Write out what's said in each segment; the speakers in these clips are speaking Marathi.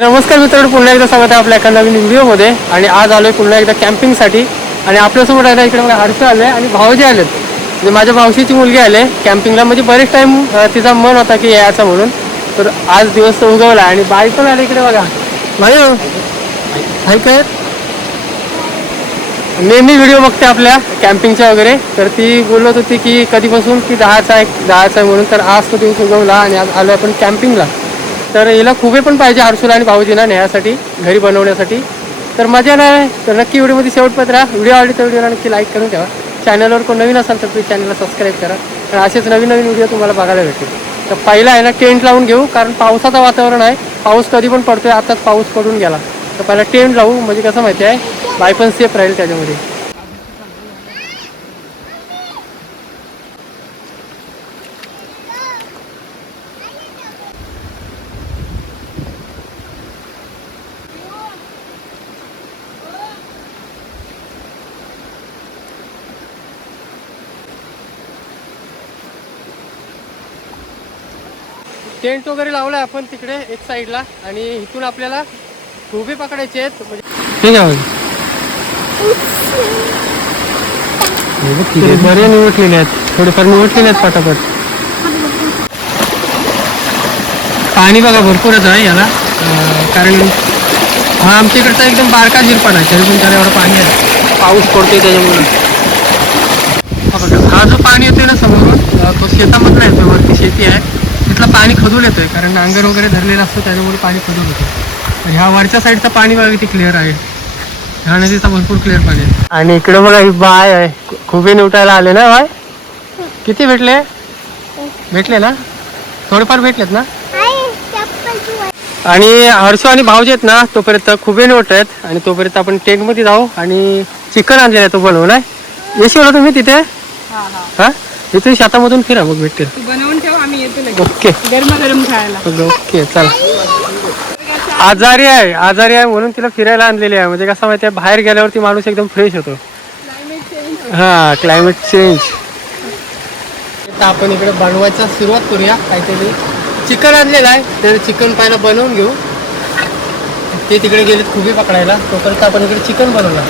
नमस्कार मित्रांनो पुन्हा एकदा स्वागत आहे आपल्या एका नवीन व्हिडिओमध्ये. आणि आज आलोय पुन्हा एकदा कॅम्पिंगसाठी आणि आपल्यासोबत आहे इकडे मला हर्ष आले आणि भाऊजी आलेत. म्हणजे माझ्या मावशीची मुलगी आले. कॅम्पिंगला म्हणजे बरेच टाइम तिचा मन होता की यायचा म्हणून. तर आज दिवस तो उगवला आणि बाई पण आले इकडे बघा. भाई काय? नेहमी व्हिडिओ बघते आपल्या कॅम्पिंगच्या वगैरे. तर ती बोलत होती की कधीपासून की दहाचा आहे दहाचा आहे म्हणून. तर आज तो दिवस उगवला आणि आज आलो आपण कॅम्पिंगला तर हिला खुबे पण पाहिजे हर्षूला आणि भाऊजीना नेण्यासाठी घरी बनवण्यासाठी. तर मजा नाही तर नक्की व्हिडिओमध्ये शेवटपर्यंत राहा. व्हिडिओ आवडली तर व्हिडिओला नक्की लाईक करून ठेवा. चॅनलवर कोण नवीन असाल तर प्लीज चॅनलला सबस्क्राईब करा. आणि असेच नवीन नवीन व्हिडिओ तुम्हाला बघायला भेटेल तर पहिला आहे ना टेंट लावून घेऊ कारण पावसाचं वातावरण आहे. पाऊस कधी पण पडतोय आताच पाऊस पडून गेला. तर पहिला टेंट लावू. म्हणजे कसं माहिती आहे? बाय पण सेफ राहील त्याच्यामध्ये. टेंट वगैरे लावलाय आपण तिकडे एक साईडला आणि इथून आपल्याला उभे पकडायचे आहेत. म्हणजे ठीक आहे. बरे निवटलेले आहेत. थोडेफार निवटलेले आहेत पटापट. पाणी बघा भरपूरच आहे याला. कारण हा आमच्या इकडचा एकदम बारका झिरपण आहे. तरी पण त्याला एवढं पाणी आहे. पाऊस पडतोय त्याच्यामुळं. हा जो पाणी येतोय ना समोरून तो शेतामधला येतोय. वरती शेती आहे. तिथलं पाणी खदून येतोय कारण नांगर वगैरे धरलेलं असतं त्याच्यामुळे पाणी खदून येतं तर ह्या वरच्या साईडचा पाणी बघा किती क्लिअर आहे. ह्या नदीचा भरपूर क्लिअर पाणी आहे. आणि इकडे बघा ही बाय आहे. खुबे निवटायला आले ना बाय? किती भेटले? भेटले ना? थोडेफार भेटलेत ना? आणि हर्षो आणि भाऊजी आहेत ना तोपर्यंत खुबे उठत आहेत. आणि तोपर्यंत आपण टेंटमध्ये जाऊ आणि चिकन आणलेलं आहे तो बनवून आहे. येशील तुम्ही तिथे? हा हा. हा? इथे शेतामधून फिरा मग भेटतील. तू बनवून ठेव आम्ही येतो ओके. गरम गरम खायला. ओके चला. आजारी आहे आजारी आहे म्हणून तिला फिरायला आणलेली आहे. म्हणजे कसं माहिती आहे बाहेर गेल्यावरती माणूस एकदम फ्रेश होतो. हा क्लायमेट चेंज आता आपण इकडे बनवायचा सुरुवात करूया. काहीतरी चिकन आणलेलं आहे. तर चिकन पहिला बनवून घेऊ. ते तिकडे गेलेत खुबी पकडायला. तोपर्यंत आपण इकडे चिकन बनवणार.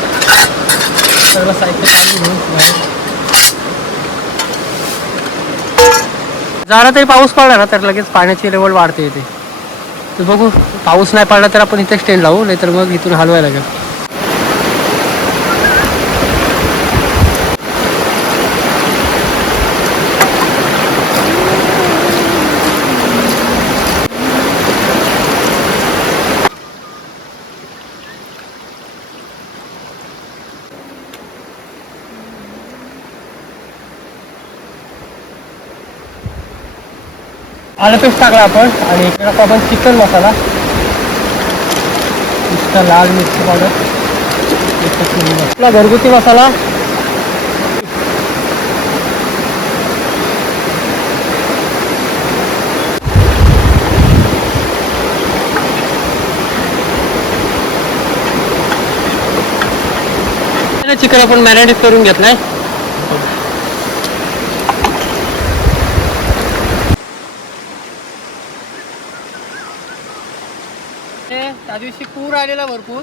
सगळं साहित्य काढून घेऊ बाहेर. जरा तरी पाऊस पडला ना तर लगेच पाण्याची लेवल वाढते इथे. तर बघू पाऊस नाही पडला तर आपण इथे स्टेंड लावू नाहीतर मग इथून हलवायला लागेल. आलं पेस्ट टाकला आपण आणि इकडे टाकू आपण चिकन मसाला. नुसता लाल मिरची पावडर आपला घरगुती मसाला. चिकन आपण मॅरिनेट करून घेतलाय. दिवशी पूर आलेला भरपूर.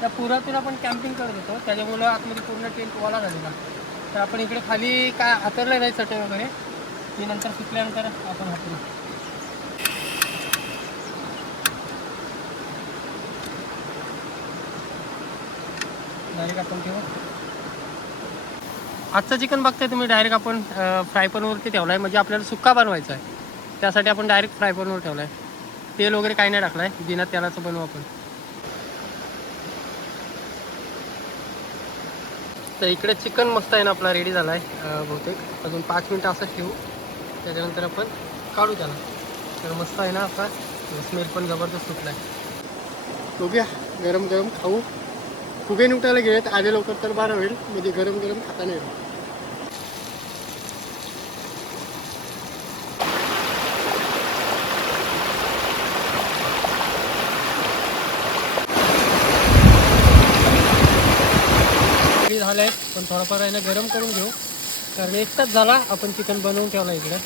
त्या पुरातून आपण कॅम्पिंग करत होतो. त्याच्यामुळं आतमध्ये पूर्ण टेंट ओला झालेला. तर आपण इकडे खाली काय हातरलं नाही चटई वगैरे. ती नंतर सुकल्यानंतर आपण हातरू. डायरेक्ट आपण ठेवू. आजचं चिकन बघताय तुम्ही डायरेक्ट आपण फ्रायपनवरती ठेवला आहे म्हणजे आपल्याला सुक्का बनवायचा आहे त्यासाठी आपण डायरेक्ट फ्रायपनवर ठेवला आहे तेल वगैरे काही नाही टाकलं आहे बिना तेलाचं बनवू आपण. तर इकडे चिकन मस्त आहे ना आपला रेडी झाला आहे बहुतेक. अजून पाच मिनटं असं ठेवू. त्याच्यानंतर आपण काढू त्याला. तर मस्त आहे ना आपला. स्मेल पण जबरदस्त सुटला आहे बघूया गरम गरम खाऊ. फुगे निवटायला गेलेत आले लवकर तर बरं होईल. म्हणजे गरम गरम खाता नाही येईल रेडी झालं आहे पण थोडाफार आहे ना गरम करून घेऊ. कारण एक तास झाला आपण चिकन बनवून ठेवला इकडे.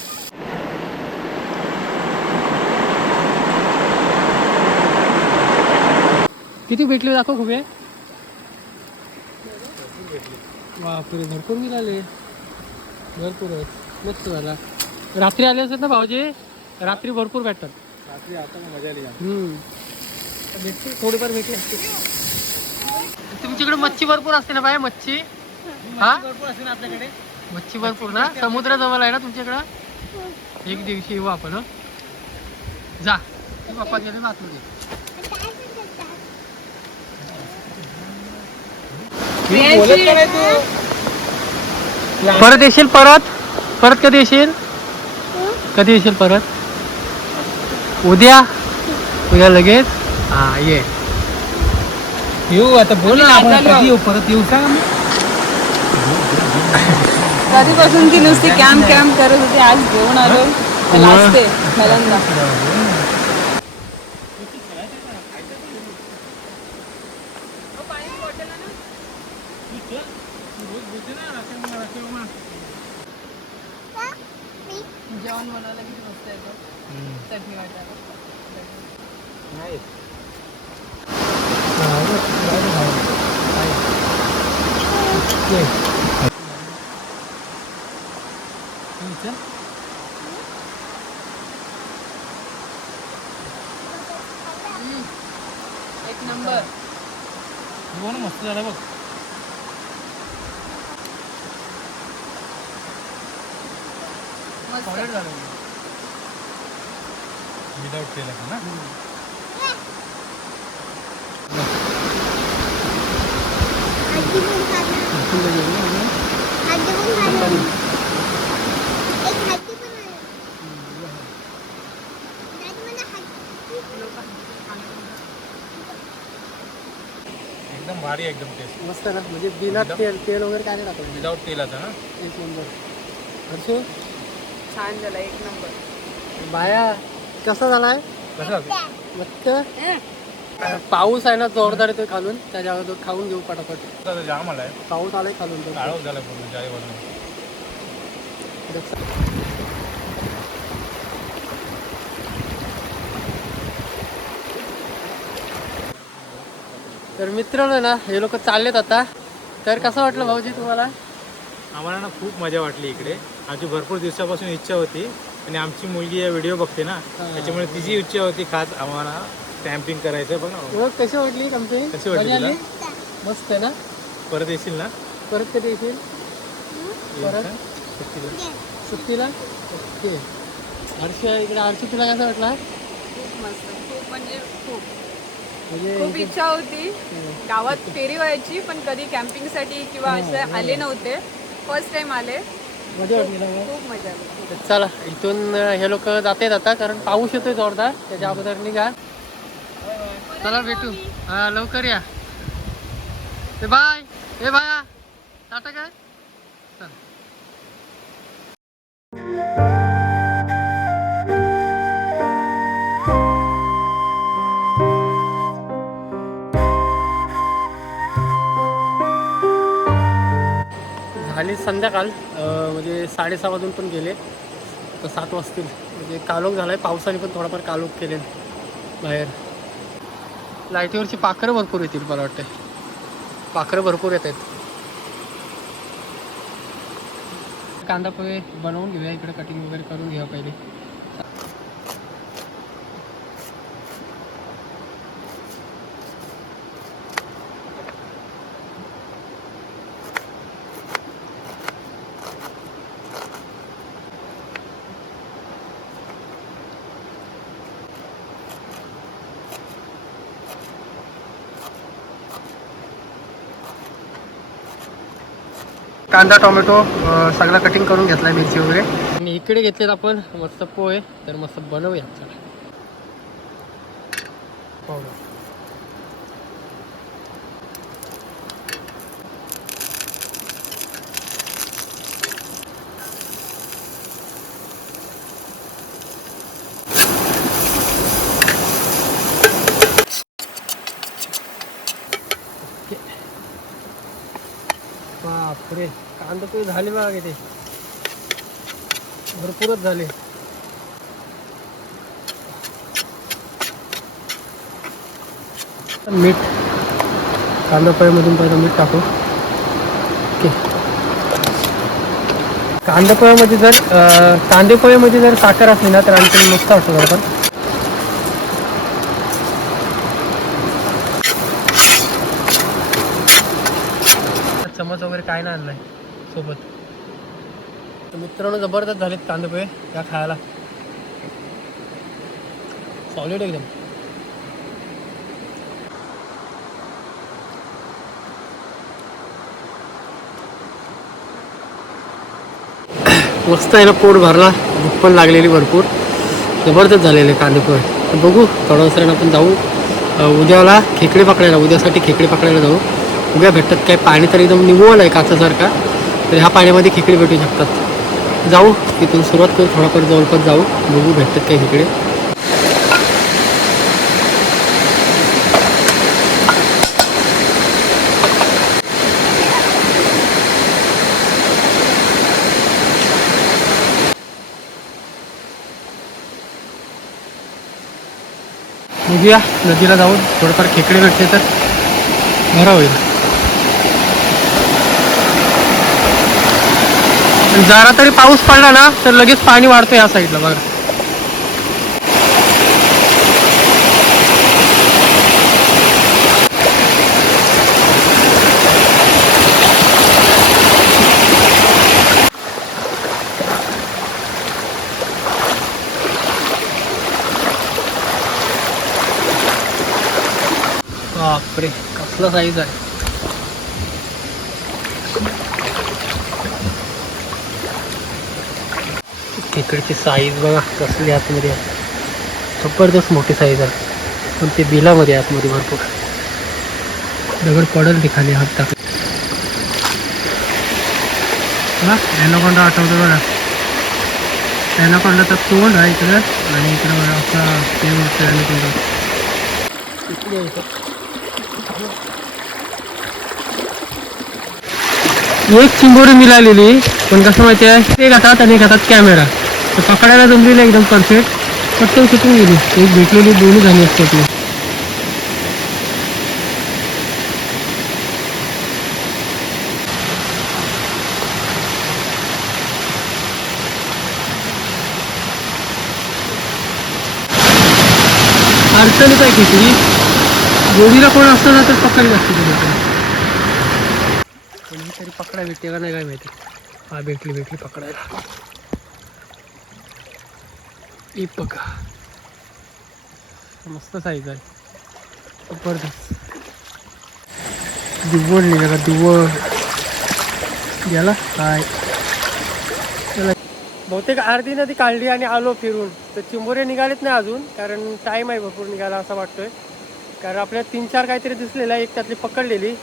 किती भेटले दाखव खूप बापरे भरपूर मिळाले. भरपूरच. मस्त झाला. रात्री आले असत ना भाऊजी? रात्री भरपूर भेटतात. रात्री आता मजा आली हम्म. भेटते थोडीफार भेटली असते तुमच्याकडे मच्छी भरपूर असते ना बाय मच्छी? हा? मच्छी भरपूर ना समुद्र जवळ आहे ना तुमच्याकडं? एक दिवशी येऊ आपण? जा. ते पप्पा गेले ना का परत येशील परत? परत कधी येशील? कधी येशील परत? उद्या? उद्या लगेच? हा ये. येऊ आता बोल ना आपण कधी येऊ? परत येऊ सांग. कधीपासून ती नुसती कॅम्प कॅम्प करत होती आज घेऊन आलो. लास्ट आहे पहिल्यांदा जेवण बनवायला किती मस्त येतो चटणी वाटायला. नाही. एक नंबर. मस्त झालं बघ. मस्त. विदाऊट तेल ना? एकदम भारी आहे एकदम टेस्ट मस्त ना म्हणजे बिना तेल तेल वगैरे काय नाही टाकत विदाऊट तेलाचा ना एक नंबर. हर्षू? छान झाला एक नंबर. बाया कसा झालाय? कसं? मस्त. पाऊस आहे ना जोरदार येतोय खालून. त्याच्या अगोदर खाऊन घेऊ पटापट. जाम आलाय पाऊस आलाय खालून तो. काळोख झाला पूर्ण जाई तर मित्रांनो ना हे लोक चाललेत आता. तर कसं वाटलं भाऊजी तुम्हाला? आम्हाला ना खूप मजा वाटली इकडे. आमची भरपूर दिवसापासून इच्छा होती. आणि आमची मुलगी या व्हिडिओ बघते ना. त्याच्यामुळे तिची इच्छा होती खास आम्हाला कॅम्पिंग करायचं पण मग कशी वाटली कंपनी कशी वाटली तुला? मस्त आहे ना? परत येशील ना? परत कधी येशील? परत? सुट्टीला? सुट्टीला? ओके. हर्ष इकडे हर्ष तुला कसं वाटला? खूप मस्त. खूप म्हणजे खूप. खूप इथे- इच्छा होती. गावात फेरी व्हायची पण कधी कॅम्पिंगसाठी किंवा असं आले नव्हते. फर्स्ट टाइम आले. मजा वाटली ना मग? खूप मजा आली. चला इथून हे लोक जाते आता कारण पाऊस येतोय जोरदार. त्याच्या अगोदर निघा. चला भेटू. हा लवकर या. ए बाय. ए बाया. टाटा काय? आणि संध्याकाळ म्हणजे साडेसहा वाजून पण गेले. तर सात वाजतील. म्हणजे कालोख झाला आहे पावसाने पण थोडाफार कालोख केले बाहेर. लाईटीवरची पाखरं भरपूर येतील मला वाटतं पाखरं भरपूर येत आहेत. कांदा पोहे बनवून घेऊया. इकडे कटिंग वगैरे करून घ्या पहिले. कांदा टोमॅटो सगळं कटिंग करून घेतला मिरची वगैरे. आणि इकडे घेतलेत आपण मस्त पोहे तर मस्त बनवूया चला पावडर बापरे कांदा ते झाले बघा किती भरपूरच झाले. मीठ कांदा पोह्यामधून पहिलं मीठ टाकू. ओके. कांदा पोह्यामध्ये जर कांदे पोह्यामध्ये जर साखर असली ना तर आणखी मस्त असतो आपण चमच वगैरे काय नाही आणलाय. सोबत. तर मित्रांनो जबरदस्त झालेत कांदे पोहे या खायला. सॉलिड एकदम. मस्त आहे ना पोट भरला. भूक पण लागलेली भरपूर. जबरदस्त झालेले कांदेपोहे बघू थोड्या वेळानं आपण जाऊ. उद्याला खेकडे पकडायला उद्यासाठी खेकडे पकडायला जाऊ. उद्या भेटतात काय पाणी तर एकदम निवळ आहे काचासारखा. तर ह्या पाण्यामध्ये खेकडे भेटू शकतात. जाऊ तिथून सुरुवात करू थोडाफार जवळपास जाऊ बघू भेटतात काही खेकडे. बघूया नदीला जाऊन थोडंफार खेकडे भेटले तर बरं होईल. जरा तरी पाऊस पडला ना तर लगेच पाणी वाढतं या साईडला बघा. बापरे कसला साईज आहे. इकडची साईज बघा कसली आतमध्ये आहे. जबरदस्त मोठी साईज आहे. पण ते बिलामध्ये आतमध्ये भरपूर. दगड पडल खाली हात टाक हा एनाकोंडा आठवतो बघा. एनाकोंडा तर तोंड आहे इकडं. आणि इकडं बघा असा ते मोठं एनाकोंडा एक चिंबोरी मिळालेली पण कसं माहिती आहे? एक हातात आणि एक हातात कॅमेरा तर पकडायला जमलेली एकदम परफेक्ट पटकन सुटून गेली. एक भेटलेली दोन्ही झाली असते आपली. अडचणीच आहे खिचडी जोडीला कोण असतं ना तर पकडली असते ती लोकं. तरी पकडा भेटते का नाही काय माहिती. हा भेटली भेटली पकडायला. ही बघा. मस्त साईज आहे. जबरदस्त. दिवड निघाला दिवड गेला काय? चला. बहुतेक अर्धी नदी काढली आणि आलो फिरून. तर चिंबोरे निघालेत नाही अजून कारण टाईम आहे भरपूर निघाला असं वाटतोय. कारण आपल्याला तीन चार काहीतरी दिसलेलं आहे एक त्यातली पकडलेली.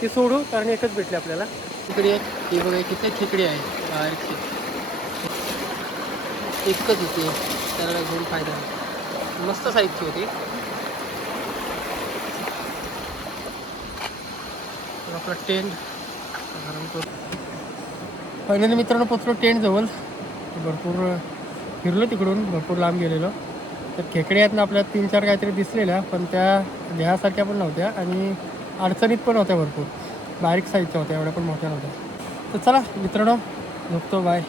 ती सोडू कारण एकच भेटली आपल्याला. तिकडे आहे ती बघा किती खेकडी आहे. एकच होती. त्याला घेऊन फायदा नाही मस्त साईजची होती. आपला टेंट. फायनली मित्रांनो पोचलो टेंट जवळ. भरपूर फिरलो तिकडून भरपूर लांब गेलेलो. तर खेकडे आहेत ना आपल्या तीन चार काहीतरी दिसलेल्या पण त्या देहासारख्या पण नव्हत्या आणि अडचणीत पण होत्या भरपूर. बारीक साईजच्या होत्या एवढ्या पण मोठ्या नव्हत्या. तर चला मित्रांनो झोपतो बाय